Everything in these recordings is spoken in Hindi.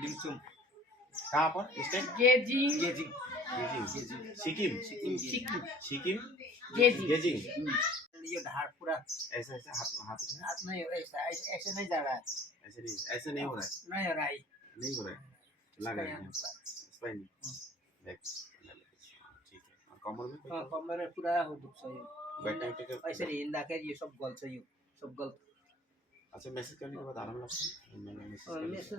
डिमसुम कहाँ पर? स्टेट गेजिङ गेजिङ गेजिङ सिक्किम। सिक्किम सिक्किम। गेजिङ गेजिङ यो ढाड पूरा। ऐसा ऐसा हाथ हाथ। हाथ नहीं हो रहा है ऐसा ऐसे ऐसे नहीं जा रहा है। ऐसे नहीं ऐसे नहीं हो रहा है? नहीं हो रहा है। नहीं हो रहा है? लग रहा है। स्पाइन बैक ठीक है। और कमर में हाँ, कमर? में पूरा हो यो बैठने उठने का ऐसे हिँड्दाखेरि यो सब गल्छ यो सब गल्छ अच्छा मैसेज करने के बाद आराम लगता है? मैंने मैसेज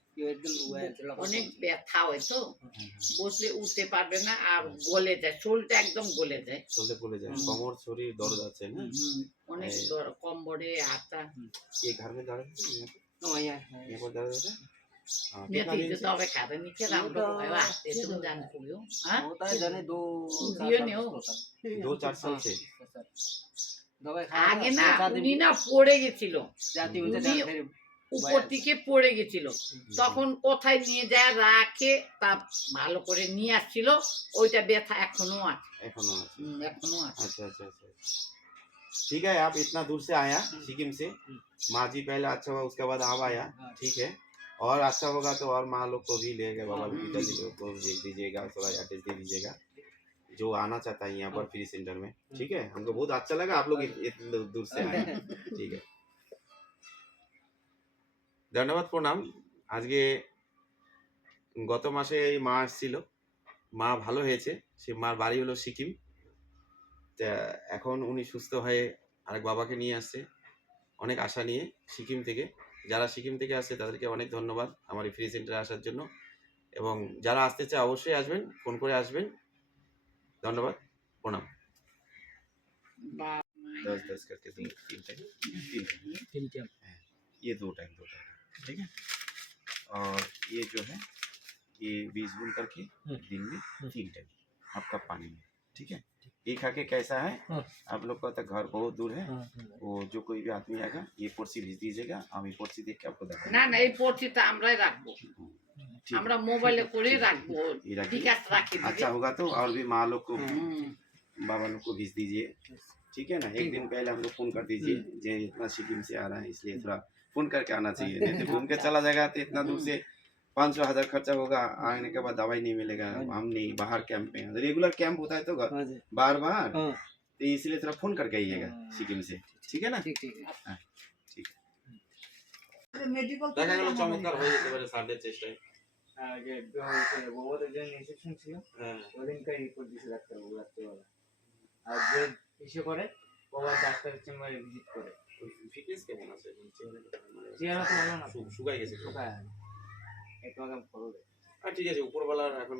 बस यो एकदम ऊ भइहाल्छ ल অনেক ব্যথা হয় তো বসলে উঠতে পারবে না আর গলে যায় শোলটা একদম গলে যায় চলতে বলে যায় হুম। কমর শরীর দর্দ আছে না অনেক এই- দর- কম্বরে হাতা ये घर में दर्द है यहाँ पे? अँ, यहाँ यहाँ पर दर्द है हाँ, कितना मेथी दिन त्यो से दबाई खाएर निकै राम्रो भयो हात यस्तो पनि जानु पुग्यो हँ? हो त झनै दो दियो नि हौ। दो चार साल से दबाई আগে না খাওয়া উনি না পড়ে গেছিল জাতি हुन्छ উনি- জাতি फेरि উপর থেকে পড়ে গেছিল তখন কোথায় নিয়ে যায় রাখে তা ভালো করে নিয়ে আসছিল ওইটা ব্যথা এখনো আছে एखोनो আছে। হুম, এখনো আছে अच्छा अच्छा अच्छा ठीक है आप इतना दूर से आया सिक्किम से माँ जी पहले अच्छा हुआ उसके बाद आप आया ठीक है और अच्छा होगा तो और माँ लोग को भी लेगा बाबा भी पिताजी लोग को भेज दीजिएगा थोड़ा एड्रेस दे दीजिएगा जो आना चाहता है यहाँ पर फ्री सेंटर में ठीक है हमको बहुत अच्छा लगा आप लोग इत- इतने दूर- दूर से आए ঠিক আছে ধন্যবাদ প্রণাম আজকে গত মাসে এই মা আসছিল মা ভালো হয়েছে সে মার বাড়ি হলো সিকিম তা এখন উনি সুস্থ হয়ে আরেক বাবাকে নিয়ে আসছে অনেক আশা নিয়ে সিকিম থেকে যারা সিকিম থেকে আসছে তাদেরকে অনেক ধন্যবাদ আমার এই ফ্রি সেন্টারে আসার জন্য এবং যারা আসতে চায় অবশ্যই আসবেন ফোন করে আসবেন ধন্যবাদ প্রণাম বা दस दस करके दो तीन टाइम तीन टाइम ये दो टाइम दो टाइम ठीक है और ये जो है ये बीस बुन करके दिन में तीन टाइम हाफ कप पानी में ठीक है ये खा के कैसा है हाँ। आप लोग का तो घर बहुत दूर है वो जो कोई भी आदमी आएगा ये पर्ची भेज दीजिएगा हम ये पर्ची देख के आपको না बताएंगे না এই পড়ছিটা আমরাই রাখবো ठीक আমরা है মোবাইলে করে ঠিক আছে। রাখবো ये रखिए বিকাশ রাখি দিবি। अच्छा होगा तो और भी माँ लोग को হুম, बाबा लोग को भेज दीजिए ठीक है ना एक दिन पहले हम लोग फोन कर दीजिए जे इतना सिक्किम से आ रहा है इसलिए थोड़ा फोन करके आना चाहिए नहीं तो घूम के चला जाएगा तो इतना दूर से पाँच सौ हजार खर्चा होगा आने के बाद दवाई नहीं मिलेगा हम नहीं बाहर कैंप में रेगुलर कैंप होता है तो घर- हजुर बार बार अँ, तो इसलिए थोड़ा फोन करके आइएगा सिक्किम से ठीक है ना ठिक ठिक ঠিক মেডিকেল দেখা গেল চমৎকার হয়ে যেতে পারে সার্ডের চেষ্টায় যে গোবরের যে ইনফেকশন ছিল হ্যাঁ ওদিনকার রিপোর্ট দিছে ডাক্তারবাবু রাত্রেবেলা আর ইসে করে বাবার ডাক্তারের চেম্বারে ভিজিট করে। ফিটনেস কেমন আছে? মানে চেহারা তো ভালো না। শু- শুকাই গেছে শুকায়। ফলো দেয় আর ঠিক আছে উপরবেলার এখন